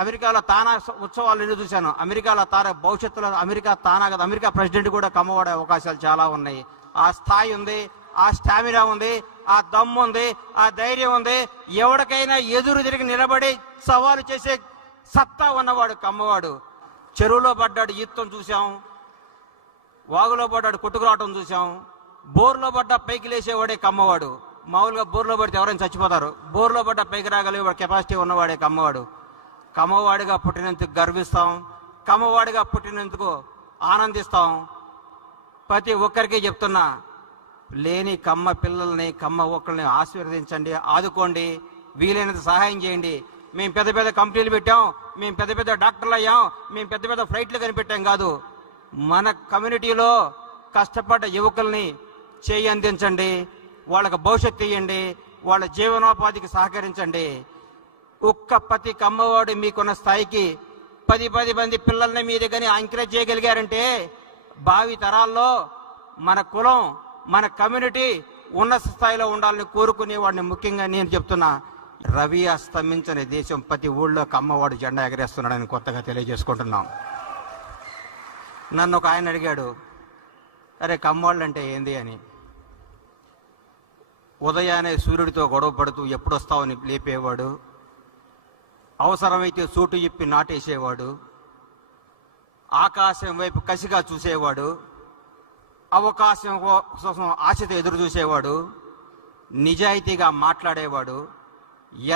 అమెరికాలో తానా ఉత్సవాలు నేను చూశాను అమెరికాలో తారా భవిష్యత్తులో అమెరికా తానా కదా అమెరికా ప్రెసిడెంట్ కూడా కమ్మబడే అవకాశాలు చాలా ఉన్నాయి ఆ స్థాయి ఉంది ఆ స్టామినా ఉంది ఆ దమ్ము ఉంది ఆ ధైర్యం ఉంది ఎవరికైనా ఎదురు తిరిగి నిలబడి సవాలు చేసే సత్తా ఉన్నవాడు కమ్మవాడు చెరువులో పడ్డాడు ఈత్తం చూసాం వాగులో పడ్డాడు కొట్టుకురావటం చూసాం బోర్లో పడ్డ పైకి లేచేవాడే కమ్మవాడు మామూలుగా బోర్లో పడితే ఎవరైనా చచ్చిపోతారు బోర్లో పడ్డ పైకి రాగలిగే కెపాసిటీ ఉన్నవాడే కమ్మవాడు కమ్మవాడిగా పుట్టినందుకు గర్విస్తాం కమ్మవాడిగా పుట్టినందుకు ఆనందిస్తాం ప్రతి ఒక్కరికి చెప్తున్నా లేని కమ్మ పిల్లల్ని కమ్మ ఒక్కరిని ఆశీర్వదించండి ఆదుకోండి వీలైనంత సహాయం చేయండి మేము పెద్ద పెద్ద కంపెనీలు పెట్టాం మేము పెద్ద పెద్ద డాక్టర్లు అయ్యాం మేము పెద్ద పెద్ద ఫ్లైట్లు కనిపెట్టాం కాదు మన కమ్యూనిటీలో కష్టపడ్డ యువకుల్ని చేయి అందించండి వాళ్ళకి భవిష్యత్తు ఇవ్వండి వాళ్ళ జీవనోపాధికి సహకరించండి ఒక్క ప్రతి కమ్మవాడు మీకున్న స్థాయికి పది పది మంది పిల్లల్ని మీ దగ్గర ఎంకరేజ్ చేయగలిగారంటే భావి తరాల్లో మన కులం మన కమ్యూనిటీ ఉన్నత స్థాయిలో ఉండాలని కోరుకునే వాడిని ముఖ్యంగా నేను చెప్తున్నా రవి అస్తమించని దేశం ప్రతి ఊళ్ళో కమ్మవాడు జెండా ఎగరేస్తున్నాడని కొత్తగా తెలియజేసుకుంటున్నాం నన్ను ఒక ఆయన అడిగాడు అరే కమ్మవాళ్ళు అంటే ఏంది అని ఉదయాన్నే సూర్యుడితో గొడవ పడుతూ ఎప్పుడొస్తావని లేపేవాడు అవసరమైతే చోటు చెప్పి నాటేసేవాడు ఆకాశం వైపు కసిగా చూసేవాడు అవకాశం కోసం ఆశతో ఎదురు చూసేవాడు నిజాయితీగా మాట్లాడేవాడు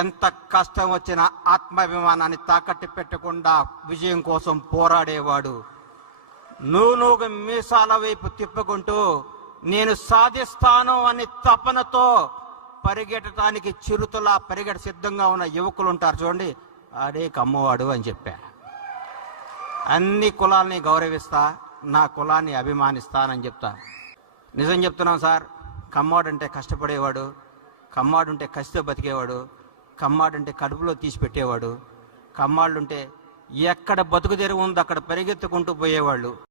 ఎంత కష్టం వచ్చినా ఆత్మాభిమానాన్ని తాకట్టు పెట్టకుండా విజయం కోసం పోరాడేవాడు నూనూగు మీసాల వైపు తిప్పుకుంటూ నేను సాధిస్తాను అని తపనతో పరిగెట్టడానికి చిరుతలా పరిగెట సిద్ధంగా ఉన్న యువకులు ఉంటారు చూడండి ఆడే కమ్మవాడు అని చెప్పా అన్ని కులాలని గౌరవిస్తా నా కులాన్ని అభిమానిస్తానని చెప్తా నిజం చెప్తున్నాం సార్ అంటే కష్టపడేవాడు కమ్మాడుంటే కసితో బతికేవాడు అంటే కడుపులో తీసి పెట్టేవాడు ఉంటే ఎక్కడ బతుకు తెరువు ఉందో అక్కడ పరిగెత్తుకుంటూ పోయేవాళ్ళు